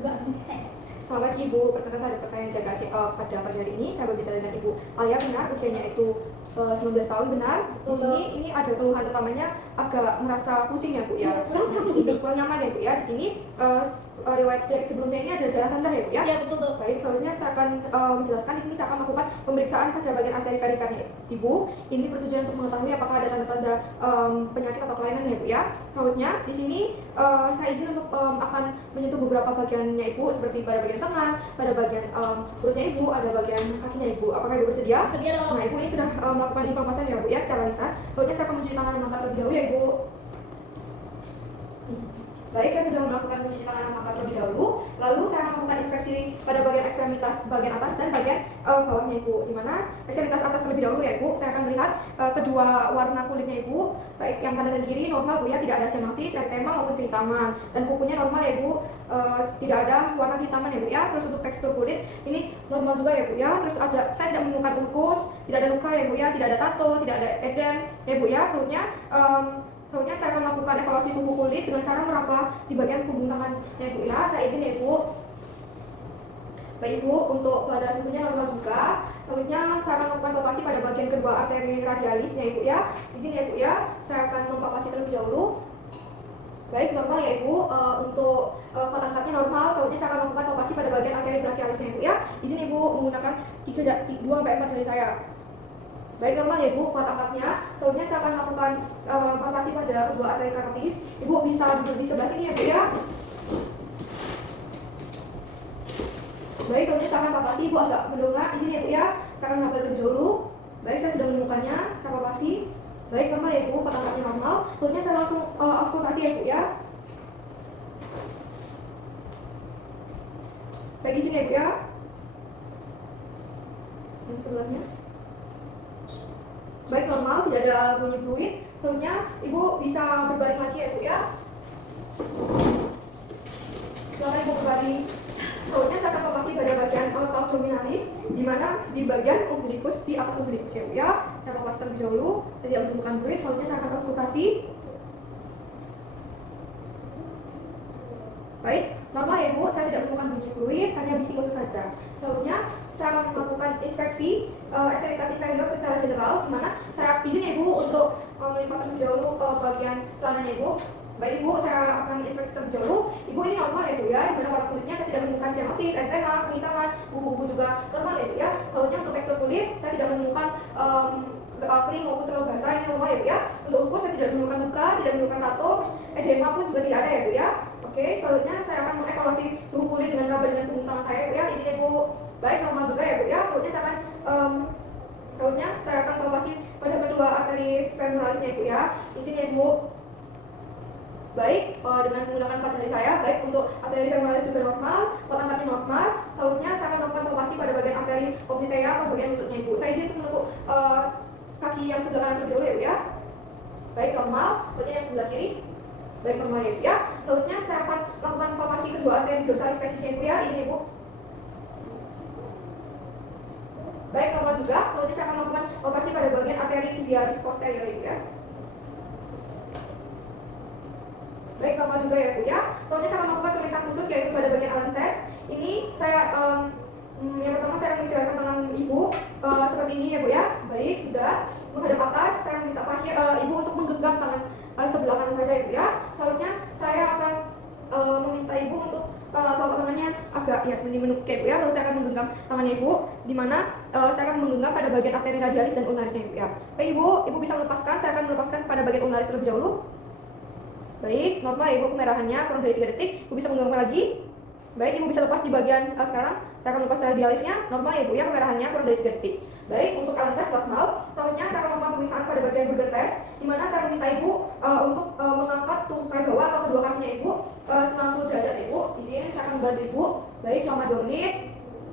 Selamat pagi Ibu, perkenalkan saya dokter saya jaga pada pagi hari ini saya berbicara dengan Ibu Alia. Benar, usianya itu 19 tahun, benar. Di sini ini ada keluhan utamanya agak merasa pusing ya Bu ya. Di sini kurang nyaman ya Bu ya. Di sini riwayat dari sebelumnya ini ada darah rendah ya Bu ya. Iya betul. Baik, selanjutnya saya akan menjelaskan. Di sini saya akan melakukan pemeriksaan pada bagian arteri perifernya Ibu. Ini bertujuan untuk mengetahui apakah ada tanda-tanda penyakit atau kelainan ya Bu ya. Selanjutnya di sini saya izin untuk akan menyentuh beberapa bagiannya Ibu, seperti pada bagian tangan, pada bagian perutnya Ibu, ada bagian kakinya Ibu. Apakah Ibu bersedia? Bersedia dong. Nah, Ibu ini sudah melakukan informasi ya Bu ya secara lisan. Selanjutnya saya akan mencuci tangan dan mata terlebih dahulu ya Ibu. Baik, saya sudah melakukan mencuci tangan dan mata terlebih dahulu. Lalu saya akan melakukan inspeksi pada bagian ekstremitas bagian atas dan bagian bawahnya Ibu. Di mana ekstremitas atas terlebih dahulu ya Ibu. Saya akan melihat kedua warna kulitnya Ibu, baik yang kanan dan kiri normal Bu ya, tidak ada sianosis, eritema maupun kehitaman. Dan kukunya normal ya Ibu, tidak ada warna kehitaman ya Bu ya. Terus untuk tekstur kulit ini normal juga ya Bu ya. Terus saya tidak menemukan ulkus, tidak ada luka ya Bu ya, tidak ada tato, tidak ada edem ya Bu ya. Selanjutnya saya akan melakukan evaluasi suhu kulit dengan cara meraba di bagian punggung tangan ya Bu ya. Saya izin ya Bu. Baik Bu, untuk pada suhunya normal juga. Selanjutnya saya akan melakukan palpasi pada bagian kedua arteri radialisnya Ibu ya. Izin ya Bu ya. Saya akan mempalpasi terlebih dahulu. Baik, normal ya Ibu. Untuk kotak-kotaknya normal. Selanjutnya saya akan melakukan palpasi pada bagian arteri brachialisnya Ibu ya. Izin Ibu menggunakan 2-4 jari saya. Baik, normal ya Ibu kotak-kotaknya. Selanjutnya saya akan melakukan palpasi pada kedua arteri karotis. Ibu bisa duduk di sebelah sini ya Bu ya. Baik, selanjutnya saya akan palpasi. Ibu agak mendongak, izin ya Bu ya. Saya akan menambah terlebih dahulu. Baik, saya sudah menemukannya. Saya palpasi. Baik, normal ya Bu, kotak-kotaknya normal. Selanjutnya saya langsung auskultasi ya Bu ya. Baik, izin ya Bu ya. Yang sebelahnya. Baik, normal, tidak ada bunyi fluid. Selanjutnya Ibu bisa berbaring lagi ya Bu ya. Silakan Ibu berbaring. Selanjutnya saya akan palpasi pada bagian aorta abdominalis, di mana di bagian umbilikus, di atas umbilikus ya Bu ya. Saya palpasi terlebih dahulu, tidak menemukan fluid. Selanjutnya saya akan auskultasi. Baik, normal ya Bu, saya tidak menemukan bunyi fluid, hanya bising khusus saja. Selanjutnya saya akan melakukan inspeksi ekstremitas inferior secara general, di mana saya izin ya Bu untuk melipat terlebih dahulu bagian celananya Ibu. Baik Ibu, saya akan inspeksi terlebih dahulu. Ibu ini normal ya Bu ya, di mana warna kulitnya saya tidak menemukan sianosis, eritema, kehitaman, buku-buku juga normal ya Bu ya. Selanjutnya untuk tekstur kulit saya tidak menemukan kering maupun terlalu basah, ini normal ya Bu ya. Untuk ulkus saya tidak menemukan luka, tidak menemukan tato, terus edema pun juga tidak ada ya Bu ya. Oke, selanjutnya saya akan mengevaluasi suhu kulit dengan raba dengan punggung tangan saya Bu ya. Izin ya Bu. Baik, normal juga ya Bu ya. Selanjutnya saya akan palpasi pada kedua arteri femoralisnya Ibu ya. Izin ya Bu. Baik, dengan menggunakan 4 jari saya, baik untuk arteri femoralis juga normal, kotak-kotaknya normal. Selanjutnya saya akan melakukan palpasi pada bagian arteri popliteal atau bagian lututnya Ibu. Saya izin untuk menepuk kaki yang sebelah kanan terlebih dahulu ya Bu ya. Baik, normal. Selanjutnya yang sebelah kiri. Baik, normal ya Bu ya. Selanjutnya saya akan melakukan palpasi kedua arteri dorsalis pechisnya Ibu ya. Izin Ibu. Baik, normal juga. Selanjutnya saya akan melakukan palpasi pada bagian arteri tibialis posterior Ibu ya. Baik, normal juga ya Bu ya. Selanjutnya saya akan melakukan pemeriksaan khusus yaitu pada bagian alan tes. Ini saya yang pertama saya akan istirahatkan tangan Ibu seperti ini ya Bu ya. Baik, sudah menghadap atas. Saya minta pasien Ibu untuk menggenggam tangan sebelah kanan saja ya Bu ya. Selanjutnya saya akan meminta Ibu untuk telapak tangannya agak ya seperti menukik ya Bu ya. Lalu saya akan menggenggam tangannya Ibu, di mana saya akan menggenggam pada bagian arteri radialis dan ulnarisnya Ibu ya. Baik Ibu bisa melepaskan. Saya akan melepaskan pada bagian ulnaris terlebih dahulu. Baik, normal ya Ibu, kemerahannya kurang dari 3 detik. Ibu bisa menggenggam lagi. Baik, Ibu bisa lepas di bagian sekarang. Saya akan lepas radialisnya. Normal ya Ibu ya, kemerahannya kurang dari 3 detik. Baik, untuk alan tes normal. Selanjutnya saya akan melakukan pemeriksaan pada bagian burger test, di mana saya meminta Ibu untuk mengangkat tungkai bawah atau kedua kakinya Ibu 90 derajat Ibu. Izin, saya akan membantu Ibu. Baik, selama 2 menit.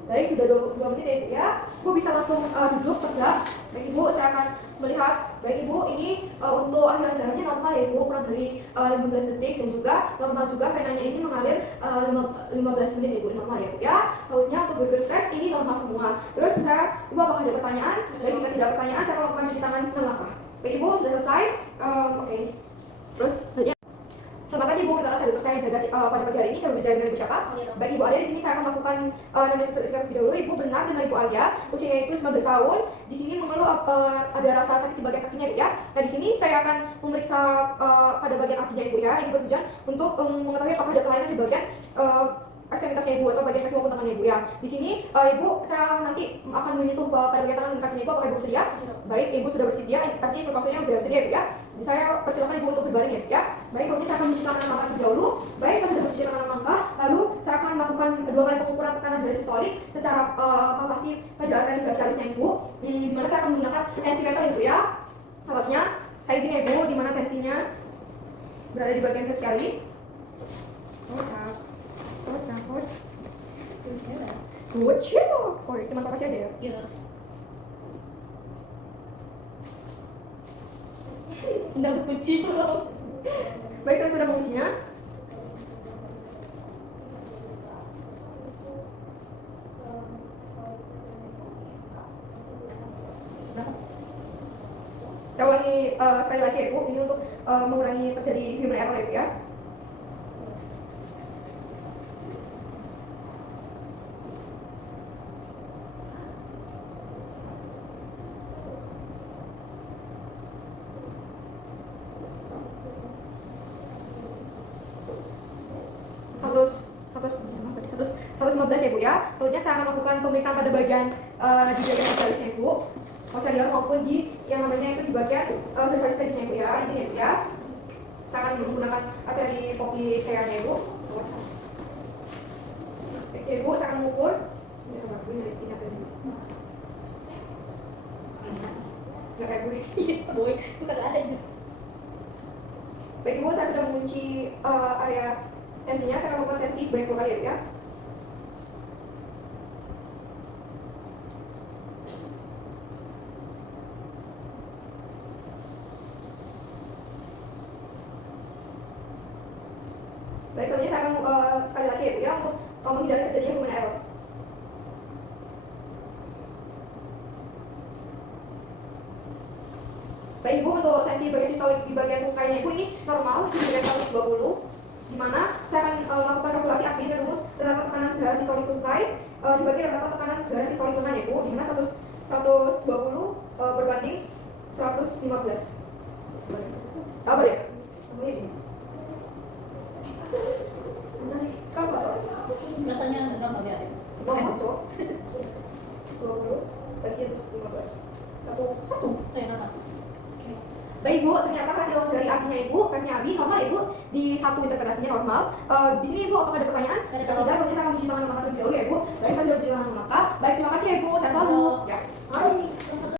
Baik, sudah 2 menit ya Ibu ya. Ibu bisa langsung duduk tegak. Baik Ibu, saya akan melihat. Baik Ibu, ini untuk aliran darahnya normal ya Ibu, kurang dari 15 detik. Dan juga normal juga venanya ini mengalir 15 menit Ibu, normal ya Ibu ya. Selanjutnya untuk burger test ini normal semua. Terus Ibu apakah ada pertanyaan? Baik, jika tidak pertanyaan saya akan melakukan cuci tangan 6 langkah. Baik Ibu, sudah selesai. Oke. Terus Selamat pagi Ibu, perkenalkan saya Dr. Saya jaga pada pagi hari ini saya berbicara dengan Ibu siapa? Baik Ibu Alia, di sini saya akan melakukan anamnesis terlebih dahulu. Ibu benar dengan Ibu Alia, usianya itu 19 tahun. Di sini mengeluh ada rasa sakit di bagian kakinya Ibu ya. Nah di sini saya akan memeriksa pada bagian kakinya Ibu ya. Ini bertujuan untuk mengetahui apakah ada kelainan di bagian ekstremitasnya Ibu atau bagian kaki maupun tangannya Ibu ya. Di sini Ibu saya nanti akan menyentuh pada bagian tangan dan kakinya Ibu. Apakah Ibu bersedia? Baik, Ibu sudah bersedia. Artinya informasinya sudah bersedia Ibu ya. Jadi saya persilakan Ibu untuk berbaring ya Ibu ya. Baik, sebelumnya saya akan mencuci tangan dan mata terlebih dahulu. Baik, saya sudah mencuci tangan dan mata. Lalu saya akan melakukan 2 kali pengukuran tekanan dari sistolik secara palpasi pada arteri brachialisnya Ibu. Di mana saya akan menggunakan tensimeter Ibu ya. Alatnya saya izin ya Ibu, di mana tensinya berada di bagian brachialis. Kocak. Kocak. Oh, cuma apa aja ya? Iya. Nggak kunci belum. Baik, saya sudah mengujinya. Saya ulangi sekali lagi ya Bu, ini untuk mengurangi terjadi human error ya Bu ya. Satu 115 ya Bu ya. Selanjutnya saya akan melakukan pemeriksaan pada bagian di bagian brachialisnya Ibu, posterior maupun di yang namanya itu di bagian dorsal pedisnya Ibu ya. Di sini ya Bu ya. Saya akan menggunakan arteri popliteanya Ibu. Oke Bu, saya akan mengukur. Nggak kayak gue. Iya, boy. Bukan ada aja. Baik Ibu, saya sudah mengunci area tensinya. Saya akan melakukan tensi sebanyak 2 kali ya Bu ya. Baik, selanjutnya saya akan sekali lagi ya Bu ya, untuk menghindari terjadinya human error. Baik Ibu, untuk tensi bagian sistolik di bagian tungkainya Ibu ini normal di bagian 120, di mana saya akan melakukan kalkulasi ABI dan rumus rata tekanan darah sistolik tungkai dibagi rata tekanan darah sistolik lengan ya Bu, di mana 120 berbanding 115. Sabar ya. Namanya di sini. Rasanya normal ya. Normal cok. 20 bagi 115. Satu. Normal. Baik Ibu, ternyata hasil dari ABI-nya Ibu, tesnya ABI normal ya Ibu, di 1 interpretasinya normal. Di sini Ibu apakah ada pertanyaan? Jika tidak, selanjutnya saya akan